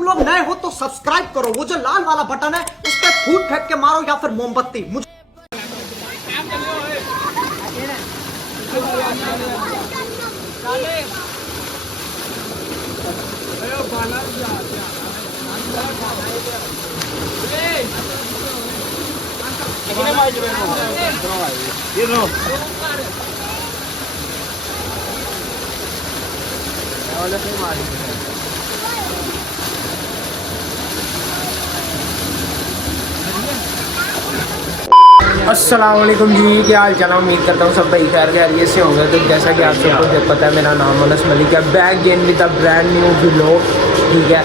तुम लोग नए हो तो सब्सक्राइब करो, वो जो लाल वाला बटन है उस पर फूट फेंक के मारो या फिर मोमबत्ती। मुझे अस्सलामुअलैकुम जी, क्या हाल चाल। उम्मीद करता हूँ सब भाई खैर खैरियत से होंगे। तो जैसा कि आप सबको पता है, मेरा नाम अनस मलिक है। Back gain with a brand new vlog, ठीक है।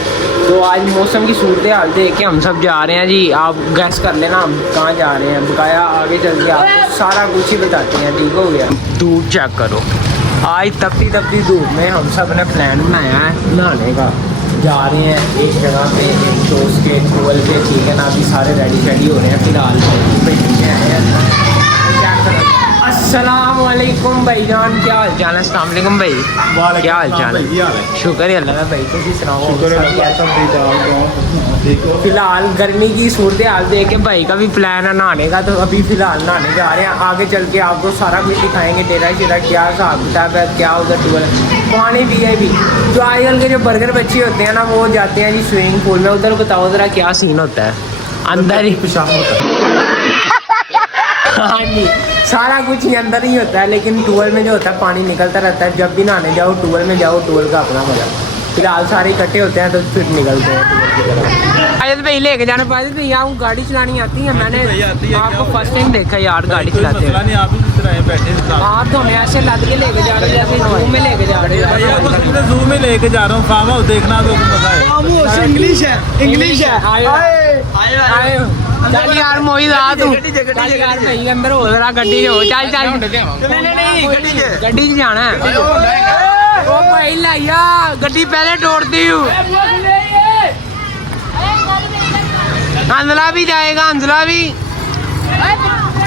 तो आज मौसम की सूरत हाल देख के हम सब जा रहे हैं जी। आप गैस कर लेना हम कहाँ जा रहे हैं, बकाया आगे चल के आपको सारा कुछ ही बताते हैं, ठीक हो गया। धूप चेक करो, आज तपती तपती धूप में हम सब ने प्लान बनाया है नहाने का। जा रहे हैं एक जगह पे, एक दोस्त के टूवेल पे, ठीक है ना। अभी सारे रेडी शेडी हो रहे हैं फिलहाल अस्सलाम वालेकुम भाईजान, क्या हाल चाल है। अस्सलाम वालेकुम भाई, क्या हाल चाल है। शुक्र है अल्लाह का भाई, तुम सुनाओ। फिलहाल गर्मी की सूरत हाल देख के भाई का भी प्लान है नहाने का। तो अभी फिलहाल नहाने जा रहे हैं, आगे चल के आपको सारा कुछ दिखाएंगे। डेरा शेरा क्या हिसाब किताब है, क्या उधर टूवेल पानी भी है भी। जो आजकल के जो बर्गर बच्चे होते हैं ना, वो जाते हैं जी स्विमिंग पूल में। उधर बताओ ज़रा क्या सीन होता है, अंदर ही पेशाब होता है। हाँ जी, सारा कुछ ही अंदर ही होता है, लेकिन टूवेल में जो होता है पानी निकलता रहता है। जब भी नहाने जाओ टूवेल में जाओ, टूवेल का अपना मजा। फिलहाल सारे इकट्ठे होते हैं तो फिर निकलते हैं टूवेल की तरफ। आयत भाई लेके जाने पाए थे, यहाँ गाड़ी चलानी आती है। मैंने आपको फर्स्ट टाइम देखा यार गाड़ी चलाते हैं। आप तो हमें ऐसे लद के लेके जा रहे हैं जैसे जू में लेके जा रहे हैं। जू में लेके जा रहा हूँ, फार्म हाउस देखना तो मजा है। इंग्लिश है, इंग्लिश है। आए चल यार मोहित आ तू, चल यार भाई अंदर हो जरा, गड्डी हो। चल गड्डी च जाना है। ओ भाई लाइया गड्डी पहले तोड़ती हूँ। अंजला भी जाएगा, अंजला भी,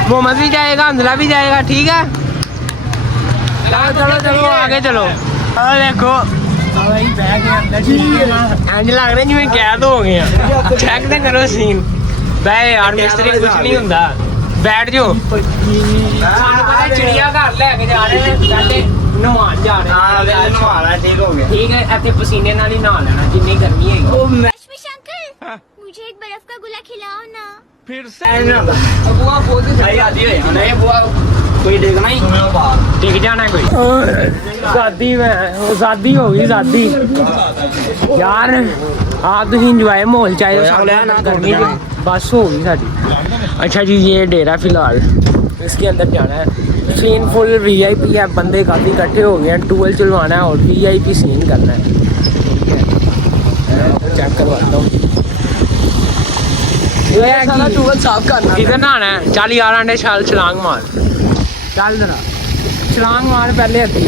मोहम्मद भी जाएगा, अंजला भी जाएगा, ठीक है। चलो चलो आगे चलो। देखो इंज लग रहा जिवें कैद हो गए। चेक तो करो सीन। भाई यार मिस्त्री कुछ नहीं ਹੁੰਦਾ, बैठ जाओ। चिड़िया घर लेके जा रहे हैं, पहले नहान जा रहे हैं। नहाना ठीक हो गया, ठीक है। इतने पसीने नाल ही नहा लेना जितनी गर्मी है। मुझे एक बर्फ का गोला खिलाओ ना। फिर से बुआ बहुत सही आती है। नहीं बुआ कोई देखना ही देख जाना है कोई। शादी में शादी होगी, शादी यार। आप तुम इंजॉय माहौल चाहिए, गर्मी बस होगी साड़ी। अच्छा जी, ये डेरा फिलहाल इसके अंदर जाना है। सीन फुल वीआईपी है, बंदे काफ़ी इकट्ठे हो गए हैं। टूवेल चलवाना है और वीआईपी सीन करना है, ठीक है। चेक करवाता हूँ टूवेल साफ करना। इधर नहाना है। चल यार आंडे छाल छलांग मार, चल जरा छलांग मार पहले हथी।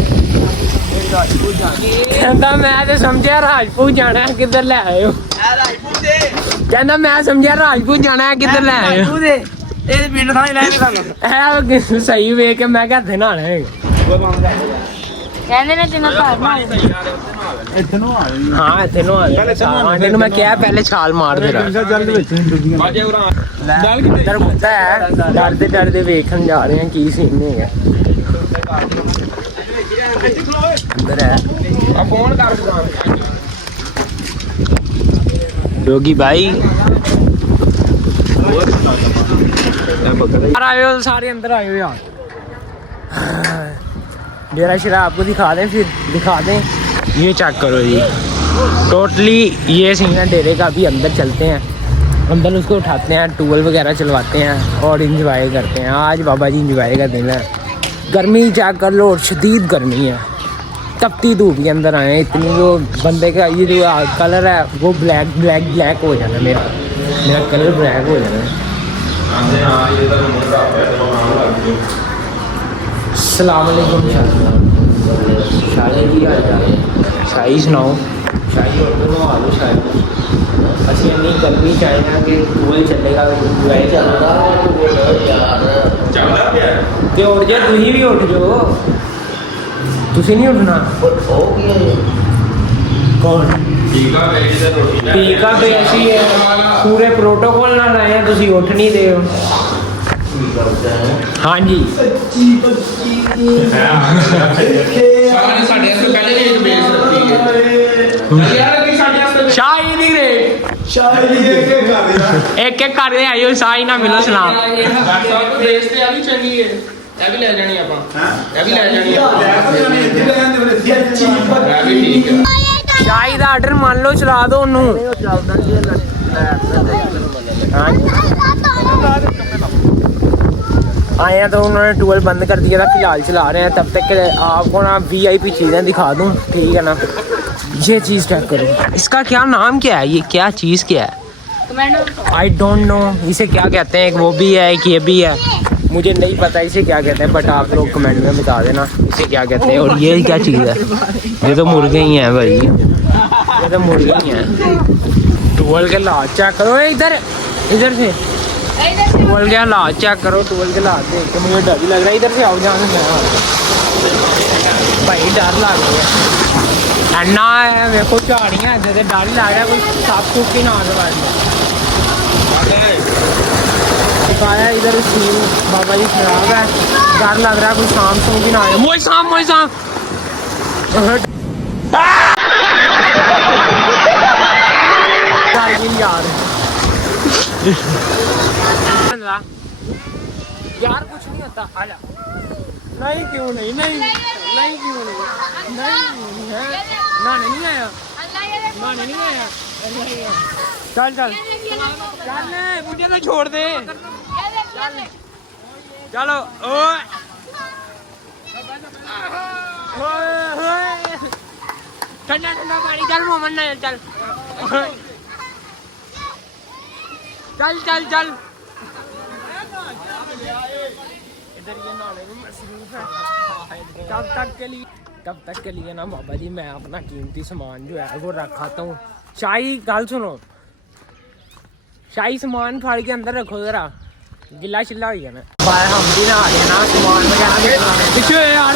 कहता मैं तो समझा राजपूत जाना है, किधर ले आए हो। कहता मैं समझा राजपूत जाना है, किधर ले आए हो। सही वे के मैं क्या नहाना है। हाँ इतने आंटे मैं क्या पहले छाल मार दे रहा। डरते डरते वेखन जा रहे हैं की सीन है। अंदर है फोन कर योगी भाई। आए हो सारे अंदर आए हो यार। डेरा शेरा आपको दिखा दें, फिर दिखा दें। ये चेक करो जी, टोटली ये सीन है डेरे का। अभी अंदर चलते हैं, अंदर उसको उठाते हैं, टूवेल वगैरह चलवाते हैं और इंजॉय करते हैं। आज बाबा जी इंजॉय का दिन है। गर्मी चेक कर लो, शदीद गर्मी है, तपती धूप के अंदर आए हैं। इतनी जो बंदे का ये जो कलर है वो ब्लैक ब्लैक ब्लैक हो जाना। मेरा कलर ब्लैक हो जाना। अस्सलाम वालेकुम शाही की हाल चाल। शाही सुनाओ, शाही और तो आ लो शाही। असं इन्नी गर्मी चाहना कि टूवेल चलेगा, इंजॉय चलेगा। ते उठ जा, तुम भी उठ जाओ। तुसी नहीं उठना। कौन ਟੀਕਾ ਤੇ ਅਸੀਂ ਪੂਰੇ ਪ੍ਰੋਟੋਕੋਲ ਨਾਲ ਆਏ ਆ, ਤੁਸੀਂ ਉੱਠ ਨਹੀਂ ਰਹੇ ਹੋ। ਹਾਂਜੀ ਸ਼ਾਹੀ ਨਹੀਂ ਰੇ ਇੱਕ ਇੱਕ ਕਰਦੇ ਆਇਓ, ਸ਼ਾਹੀ ਨਾ ਮਿਲੋ ਸਲਾਮ। ਇਹ ਵੀ ਲੈ ਜਾਣੀ ਆਪਾਂ, ਇਹ ਵੀ ਲੈ ਜਾਣੀ ਸ਼ਾਹੀ ਦਾ ਆਰਡਰ ਮੰਨ ਲਓ, ਚਲਾ ਦੋ ਉਹਨੂੰ। आए तो उन्होंने टूल बंद कर दिया था, फिलहाल चला रहे हैं। तब तक आपको ना VIP चीज़ें दिखा दूँ, ठीक है ना। ये चीज़ चेक करो, इसका क्या नाम क्या है, ये क्या चीज़ क्या है? आई डोंट नो इसे क्या कहते हैं। एक वो भी है, एक ये भी है, मुझे नहीं पता इसे क्या कहते हैं, बट आप लोग कमेंट में बता देना इसे क्या कहते हैं। और ये क्या चीज़ है? ये तो मुर्गे ही हैं भाई, ये तो मुर्गे ही हैं। टूल के लात चेक करो, इधर इधर से टूल के हालात चेक करो, टूल के हालात देख के मुझे डर भी लग रहा है। इधर से आओ, जाने भाई डर लग रहा है एना है। देखो झाड़ियाँ इधर से डर ही लग रहा है, कोई साफ सूफ ही ना दिखाया। इधर सीन बाबा जी खराब है, डर लग रहा है कोई शाम सूम भी ना आए। मोई शाम यार यार कुछ नहीं होता, आजा। नहीं क्यों नहीं, नहीं नहीं क्यों नहीं, नहीं है नाने नहीं आया, नाने नहीं आया। चल चल चल, मुझे तो छोड़ दे, चलो। ठंडा ठंडा पानी, चल मोमन ना, चल चल चल चल। इधर ये नाले में मसरूफ है। तब तक के लिए ना बाबा जी मैं अपना कीमती सामान जो है वो रखाता हूँ। शाही गल सुनो, शाही सामान फाड़ के अंदर रखो जरा, गिला शिला हो गया ना। हम भी ना आ रहे ना सामान वगैरह पीछे यार,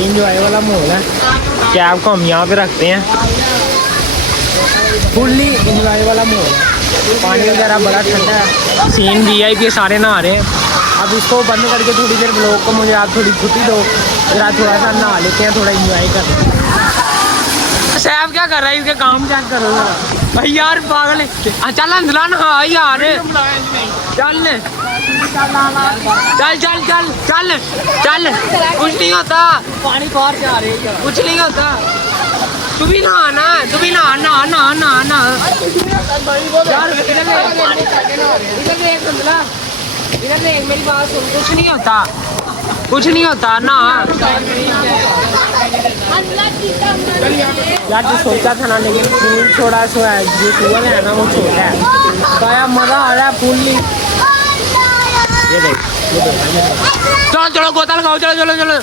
इंजॉय वाला माहौल है। कैब को हम यहाँ पे रखते हैं, फुल्ली इंजॉय वाला माहौल है। पानी वगैरह बड़ा ठंडा है, सीन VIP सारे नहा रहे हैं। अब इसको बंद करके थोड़ी देर ब्लॉग को मुझे आप थोड़ी छुट्टी दो, फिर आप थोड़ा सा नहा लेते हैं, थोड़ा इंजॉय करते हैं। सैफ क्या कर रहा है, इसके काम चेक करो भाई यार, पागल है। चल अंदर नहा यार, चल चल चल चल चल चल, कुछ नहीं होता, पानी बाहर जा रहे, कुछ नहीं होता। तू भी नहाना, तू भी नहा नहा नहा नहा नहा यार। इधर देख संदला, इधर देख, मेरी बात सुन, कुछ नहीं होता, कुछ नहीं होता ना यार। जो सोचा था ना, लेकिन फूल थोड़ा सा है, जो टूल है ना वो छोटा है, तो यार मजा आ रहा है फूल। ये देख, चलो चलो गोता लगाओ, चलो चलो चलो।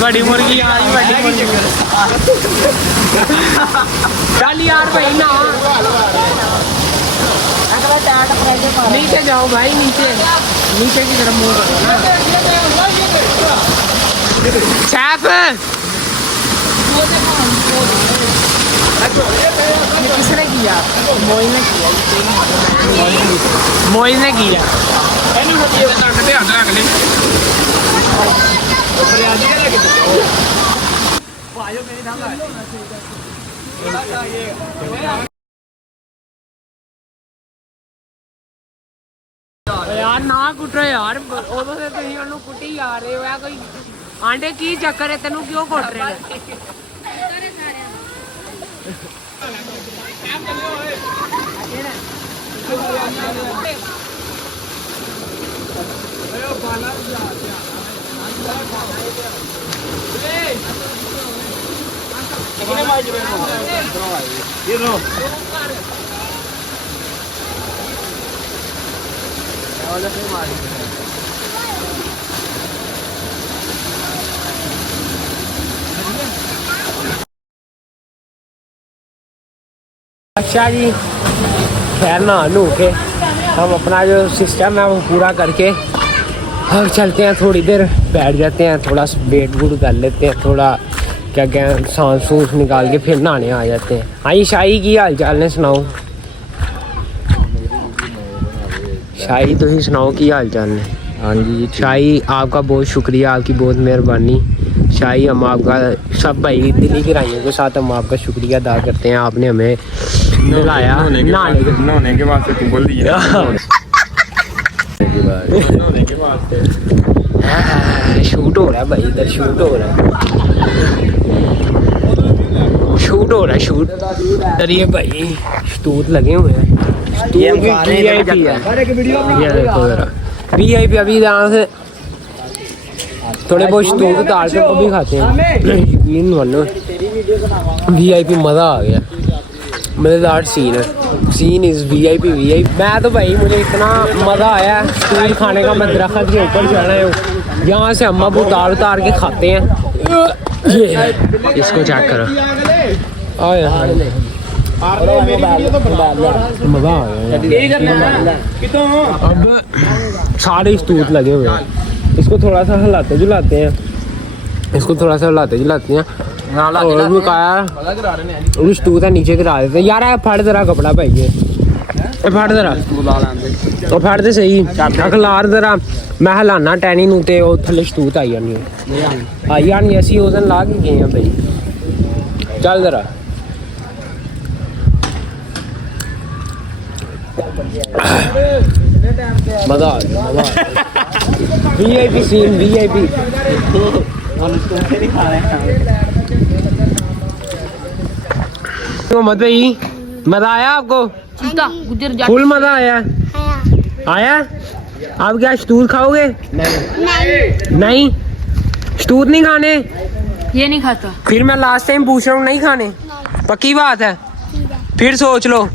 बड़ी मुर्गी यार, बड़ी मुर्गी। चल यार भाई ना, नीचे जाओ भाई, नीचे नीचे की तरफ मुंह करो ना। सैफ किसने किया? मोइन ने किया, मोइन ने किया। यार ना कुटो यार, उदों से तुसीं उन्होंने कुटी जा रहे हो। कोई आंडे की चक्कर है, तेनों क्यों कुट रहे हैं? अच्छा जी, खैर नहा नू के हम अपना जो सिस्टम है वो पूरा करके और चलते हैं, थोड़ी देर बैठ जाते हैं, थोड़ा वेट वूट कर लेते हैं, थोड़ा क्या कहें सांस सूस निकाल के फिर नहाने आ जाते हैं। हाँ शाही की हाल चाल ने सुनाओ, शाही तो ही सुनाओ की हाल चाल ने। हाँ जी शाही आपका बहुत शुक्रिया, आपकी बहुत मेहरबानी शाही, हम आपका सब भाई दिल्ली की राइयों के साथ हम आपका शुक्रिया अदा करते हैं, आपने हमें दिलाया नहाने के बाद से तू बोल दिया शूट हो रहा है भाई, इधर शूट हो रहा है, शूट हो रहा है, शूट इधर ये भाई शतूत लगे हुए हैं, ये VIP है, ये देखो जरा VIP अभी यहाँ से थोड़े बहुत शतूत उतार के वो भी खाते हैं, यकीन मानो VIP मज़ा आ गया, मज़ेदार सीन है, सीन इज़ VIP। मैं तो भाई मुझे इतना मज़ा आया स्टूल खाने का, मैं दरख्त के ऊपर चढ़ रहे हूँ, यहाँ से अम्मा उतार के खाते हैं, ये इसको चेक करो, मज़ा आ गया। अब सारे स्तूत लगे हुए हैं, इसको थोड़ा सा हिलाते जुलाते हैं, इसको थोड़ा सा हिलाते जुलाते हैं और भी काया स्तूत है नीचे गिरा देते हैं। यार है फट जरा कपड़ा भाई, ये फट जरा तो फट दे सही अखलार जरा, मैं हिलाना टैनी नू ते ओ थले स्तूत आई जानी आई जानी, असी उस दिन ला के गए हैं भाई, चल जरा मजा आ गया, मजा आ गया। VIP सीन VIP मोहम्मद भाई मजा आया आपको? फुल मजा आया? आया? आप क्या शतूत खाओगे? नहीं शतूत नहीं खाने? ये नहीं खाता। फिर मैं लास्ट टाइम पूछ रहा हूँ, नहीं खाने? पक्की बात है? फिर सोच लो।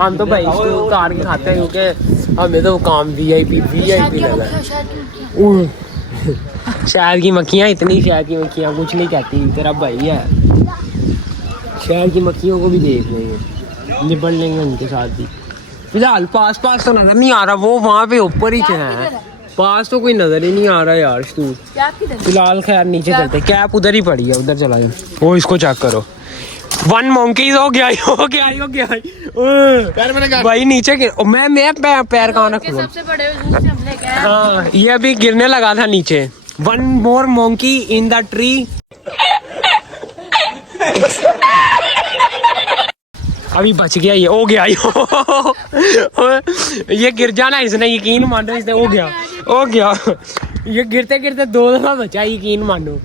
हम तो भाई शतूत उतार के खाते हैं क्योंकि हमें तो काम VIP लगा। शहर की मक्खियाँ, इतनी शहर की मक्खियाँ कुछ नहीं कहती, तेरा भाई है, शहर की मक्खियों को भी देख लेंगे, निपट लेंगे उनके साथ भी। फिलहाल पास तो नजर नहीं आ रहा, वो वहाँ पे ऊपर ही है, पास तो कोई नजर ही नहीं आ रहा यार शतूत। फिलहाल खैर नीचे चलते, कैप उधर ही पड़ी है, उधर चला गई। वो इसको चेक करो, 1 मंकीज हो गया भाई नीचे मैं पैर कहाँ रखूँ? सबसे बड़े हाँ ये अभी गिरने लगा था नीचे। 1 more monkey in the tree। अभी बच गया, ये हो गया ये गिर जाना इसने, यकीन मानो, इसने हो गया ये गिरते 2 दफा बचा, यकीन मानो।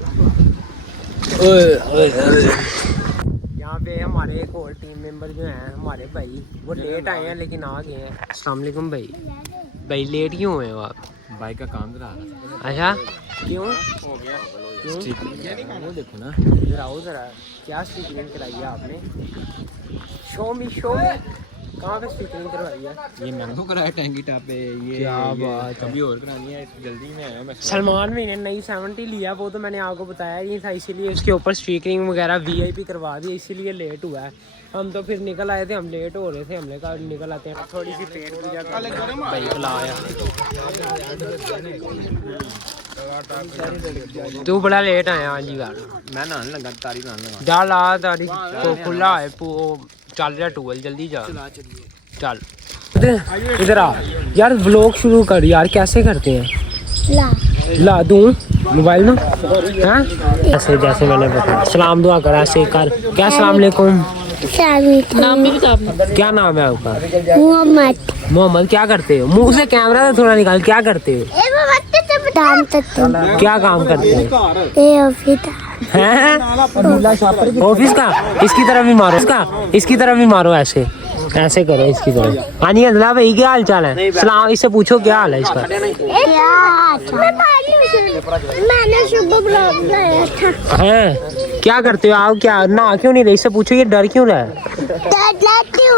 यहाँ पे हमारे एक और टीम मेंबर जो हैं हमारे भाई, वो लेट आए हैं लेकिन आ गए हैं। अस्सलाम वालेकुम भाई लेट क्यों हुए हो आप? बाइक का काम करा रहा था। अच्छा क्यों हो गया? वो देखो ना, इधर आओ जरा, क्या स्टिकरिंग कराई है आपने? शो मी कहाँ पे स्टिकरिंग करवाई है? ये मैंगो कराया टैंकी टॉप पे, ये क्या बात है। कभी और करानी है, जल्दी में आया मैं। सलमान भी ने नई 70 लिया, वो तो मैंने आपको बताया ही था, इसीलिए उसके ऊपर स्टिकरिंग वगैरह VIP करवा दी, इसीलिए लेट हुआ है। हम तो फिर निकल आए थे, हम लेट हो रहे थे, हमने कहा निकल आते हैं, थोड़ी सी पेट पूजा कर भाई खिलाया। तू बड़ा लेट आया आज यार। मैं नहाने लगा, तारी नहाने लगा। जा ला तारी खुला है, चल रहा टूवल, जल्दी जा चल। इधर आ यार, व्लॉग शुरू कर यार, कैसे करते हैं? ला दूं मोबाइल में? हाँ ऐसे जैसे मैंने बताया, सलाम दुआ कर, ऐसे कर। क्या अस्सलाम वालेकुम? नाम भी बता अपना। क्या नाम है आपका? मोहम्मद। क्या करते हो? मुंह से कैमरा से थोड़ा निकाल, क्या करते हो? क्या काम करते हो? हैं? ऑफिस का? इसकी तरफ भी मारो, इसकी तरफ भी मारो ऐसे। ऐसे करो इसकी तरह। हाँ जी अदला भाई क्या हाल चाल है? सलाम, इससे पूछो क्या हाल है इसका। मैंने शुभ ब्लॉग बनाया था। हैं क्या करते हो आप? क्या नहा क्यों नहीं रहे? इससे पूछो ये डर क्यों रहा है?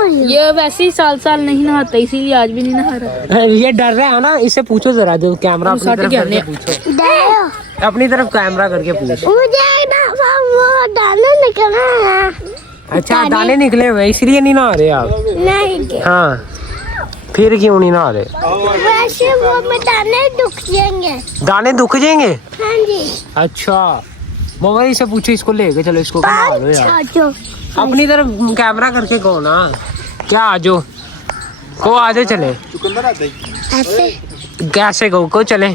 ये वैसे ही साल साल नहीं नहाता इसीलिए आज भी नहीं नहा रहा। ये डर रहा है ना, इससे पूछो जरा। जो कैमरा अपनी तरफ करके पूछो, अपनी तरफ कैमरा करके पूछो। मुझे ना वो दाना निकला है। अच्छा दाने निकले हुए इसलिए नहीं नहा रहे आप? नहीं, हाँ फिर क्यों नहीं नहा रहे? वैसे वो में दाने दुख जाएंगे। दाने दुख जाएंगे? हाँ जी। अच्छा मोबाइल इसे पूछो, इसको लेके चलो, इसको नहा लो यार। अच्छा, अपनी तरफ कैमरा करके कहो ना। क्या आजो को आजो चले ऐसे कैसे को चले।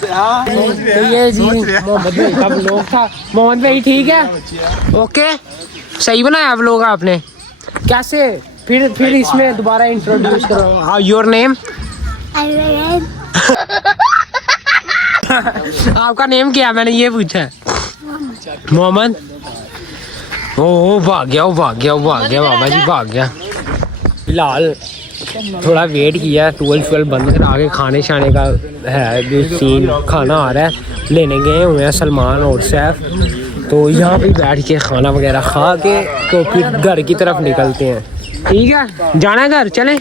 तो ये जी मोहम्मद भाई का व्लॉग था। मोहम्मद भाई ठीक है? ओके सही बनाया व्लॉग आपने। कैसे फिर इसमें दोबारा इंट्रोड्यूस करो। हाँ योर नेम? आपका नेम क्या है? मैंने ये पूछा। मोहम्मद। ओ भाग गया बाबा जी भाग गया। फिलहाल थोड़ा वेट किया, 12 बंद करा के खाने शाने का है जो सीन, खाना आ रहा है। लेने गए हुए हैं सलमान और सैफ, तो यहाँ पे बैठ के खाना वगैरह खा के तो फिर घर की तरफ निकलते हैं। ठीक है जाना है घर? चले?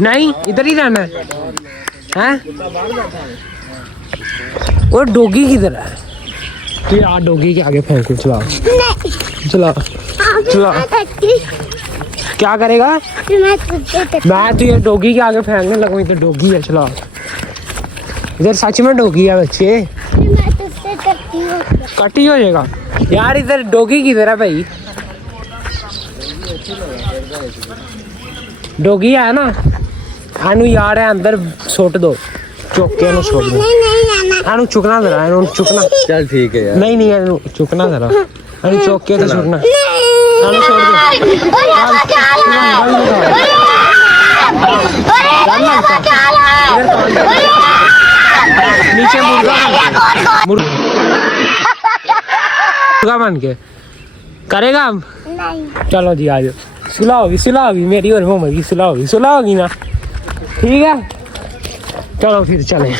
नहीं इधर ही रहना है? और डोगी किधर है? तो यार डोगी के आगे फेंको। चला क्या करेगा? मैं तो ये डोगी के आगे फेंकने लगूँ। तो डोगी है, चला इधर। सच में डोगी है बच्चे? कटी हो जाएगा यार। इधर डोगी किधर है भाई? डोगी है ना? आनू यार है अंदर सुट दो, चुक के छोड़ दो। आनू चुकना जरा, आनू चुकना। चल ठीक है यार। नहीं आनू चुकना जरा, आनू चुक के तो छोड़ना। आनू छोड़ दो। नीचे मुर्गा बन के करेगा हम? चलो जी आज सुलाओगी मेरी और मोहम्मद की सुलाओगी ना? ठीक है चलो फिर चले।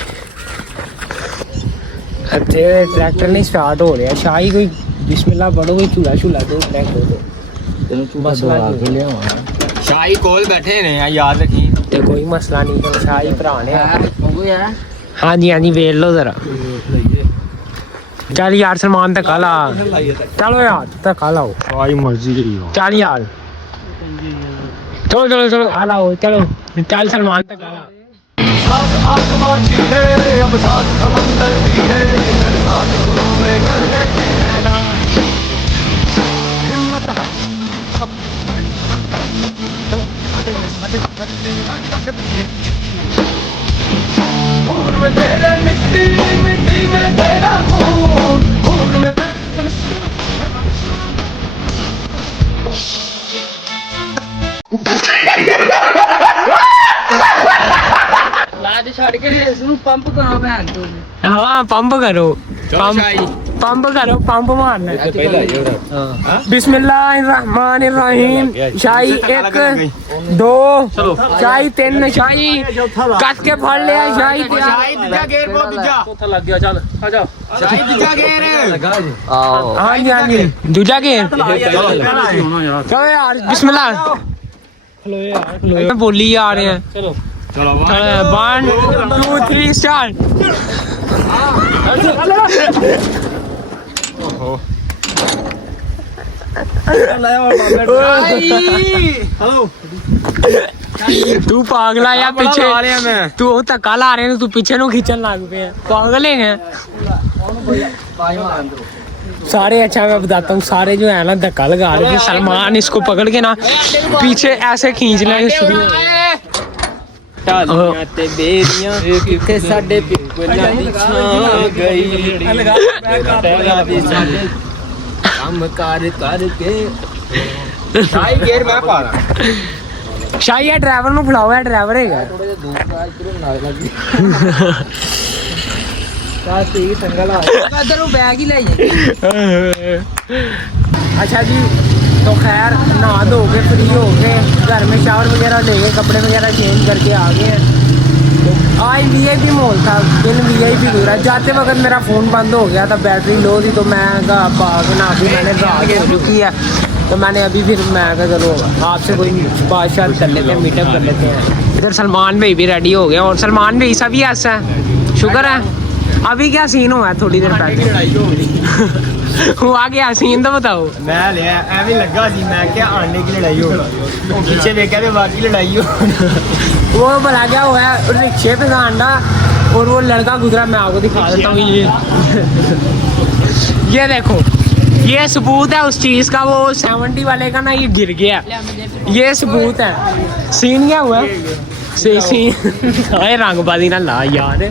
ट्रैक्टर नहीं स्टार्ट हो रहा। शाही कोई बिस्मिल्लाह पढ़ो, कोई चूल्हा दो ट्रैक्टर मसला शाही कोल बैठे ने याद रखी। ते कोई मसला नहीं, तो शाही भरा ने। हाँ जी वेल लो जरा। चल यार सलमान तक ला। चलो यार तक लाओ, आई मर्जी चल यार चलो लाओ। चलो चल सलमान तक ला। हाँ पंप करो, पंप मारना। बिस्मिल्लाहिर्रहमानिर्रहीम। शाही 1 2 शाही 3 शाही कस के फड़ लिया। शाही हाँ जी दूजा गेर। चलो यार बिस्मिल्लाह बोली आ रहे हैं। चलो 1 2 3 स्टार्ट। तू पागला या पीछे तू धक्का ला रहे तू पीछे नु खींचन लग पे पागल है सारे। अच्छा मैं बताता हूँ सारे जो है ना धक्का लगा रहे थे। सलमान इसको पकड़ के ना पीछे ऐसे खींचना शुरू। शाही है ड्राइवर नु फड़ाओ, है ड्राइवर है। अच्छा जी तो खैर नहा धो के फ्री हो के घर में शावर वगैरह लेके कपड़े वगैरह चेंज करके आ गए हैं। तो आज VIP मॉल था, दिन VIP गुजरा। जाते वक्त मेरा फ़ोन बंद हो गया था, बैटरी लो थी, तो मैं भागना अभी मैंने रात हो चुकी है, तो मैंने अभी फिर मैं कहा चलो आपसे कोई बातचीत कर लेते हैं, मीटअप कर लेते हैं। इधर सलमान भाई भी रेडी हो गए और सलमान भाई सभी ऐसा है, शुक्र है। अभी क्या सीन हुआ है थोड़ी देर पहले? हुआ क्या सीन तो बताओ। मैं लिया एवं लगा सी, मैं क्या आने की लड़ाई हो, पीछे देखा तो बाकी लड़ाई हो। वो भला क्या हुआ है, रिक्शे पे गांडा और वो लड़का गुजरा, मैं आपको दिखा देता हूँ। ये देखो, ये सबूत है उस चीज़ का, वो 70 वाले का ना ये गिर गया, ये सबूत है। सीन क्या हुआ सीन रंगबाजी ना ला यार,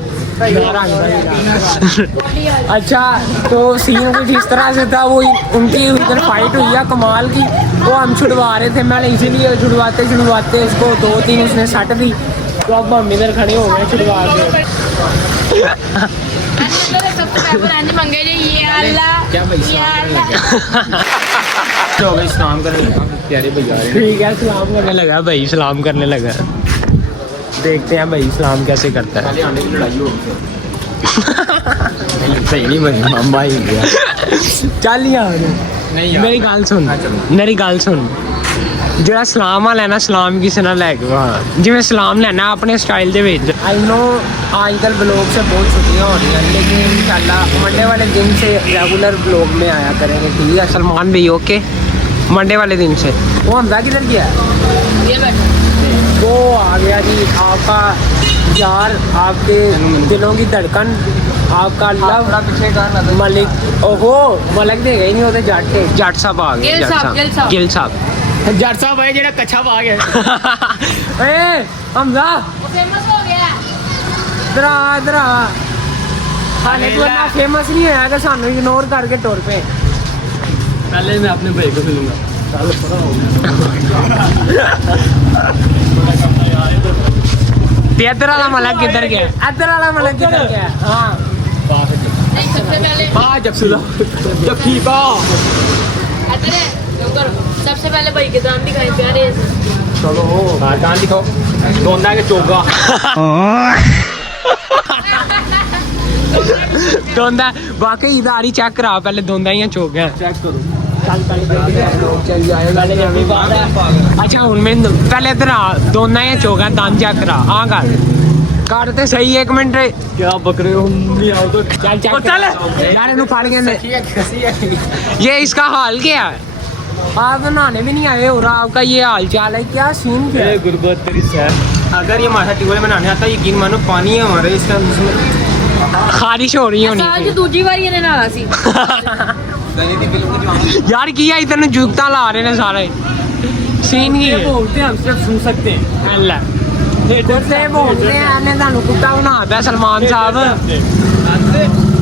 अच्छा तो सीन कुछ इस तरह से था, वो उनकी उधर फाइट हुई है कमाल की, वो हम छुड़वा रहे थे, मैंने इसीलिए छुड़वाते उसको 2-3 उसने सट दी, तो अब हम इधर खड़े हो गए छुड़वा के। सलाम करने लगा प्यारे भैया। ठीक है, सलाम करने लगा भाई, सलाम करने लगा। देखते हैं भाई सलाम कैसे करता है। आने की लड़ाई हो सही नहीं बनी, मामा ही गया। चल यार मेरी गल सुन ਜਿਹੜਾ ਸਲਾਮ ਵਾਲਾ ਨਾ ਸਲਾਮ ਕਿਸੇ ਨਾਲ ਲੈ ਕੇ ਜਿਵੇਂ ਸਲਾਮ ਲੈਣਾ ਆਪਣੇ स्टाइल ਦੇ ਵਿੱਚ। आई नो आजकल ब्लॉग से बहुत छुट्टियाँ हो रही हैं, लेकिन इंशाल्लाह मंडे वाले दिन से रेगुलर ब्लॉग में आया करेंगे, ठीक है सलमान भाई? ओके, मंडे वाले दिन से। वो हमजा किधर गया? वो आ गया जी, आपका यार, आपके दिलों की धड़कन, आपका लव मलिक। ओहो मलिक दे गए नहीं, वो जट साहब आ गए, गिल साहब जट साहब है जेड़ा कच्छा पा गया। ए हमजा फेमस हो गया। इधर आ हाले तो ना फेमस नहीं है कि सानू इग्नोर करके टुर पे। पहले मैं अपने भाई को मिलूंगा। इधर वाला मलक किधर गया? इधर वाला मलक किधर गया? हाँ सबसे पहले सबसे पहले भाई के दांत दिखाए प्यारे से। चलो दान दिखाओ, दोंदा के चोगा। दोंदा वाकई इधारी चेक करा पहले, दोंदा ही चौक गया चेक करो। अच्छा हूँ मैं पहले इधर आ, दोंदा ही चौक है, दान चेक करा। हाँ कर ते सही, 1 मिनट क्या बकरे हो, नहीं आओ तो चल यार इन्हें फाड़ के ये इसका हाल क्या है? आप तो नहाने भी नहीं आए और आपका ये हाल चाल है, क्या सीन क्या है? गुरबत तेरी सैर। अगर ये हमारा ट्यूबवेल में नहाने आता, यकीन मानो पानी है हमारे इस टाइम खारिश हो रही होनी आज दूसरी बार ये नहा सी। यार किया इतने जुगता ला रहे ने सारे सीन की बोलते हैं, हम सिर्फ सुन सकते हैं। अल्लाह कुत्ते बोलते हैं, इन्हें थानू कुत्ता बनाता है सलमान साहब।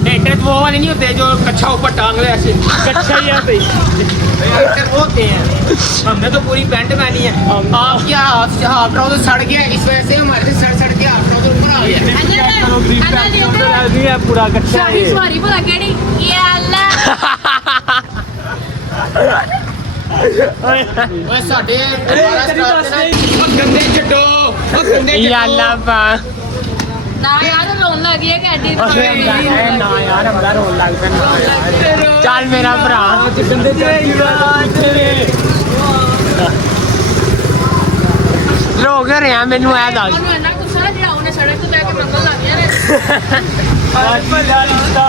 हेटर वो वाले नहीं होते जो कच्छा ऊपर टांग ले ऐसे, कच्छा ही है भाई। हेटर वो होते हैं, हमने तो पूरी पैंट पहनी है, आप क्या हाफ ट्राउजर सड़ गया, इस वजह से हमारे से सड़ के हाफ ट्राउजर ऊपर आ गया। पूरा कच्छा है। सॉरी भला केड़ी ये अल्लाह। ओए साडे गंदे छड्डो, ओ गंदे या अल्लाह पा ना यार रोन लग गया कैडी। ना यार हमारा रोल लगता है ना यार। चल मेरा भरा रोक रहे हैं मैनू ऐ दस। ना गुस्सा ना जिहा उन्हें सड़क तो बैठ के मंगल लग गया रे। आज भला रिश्ता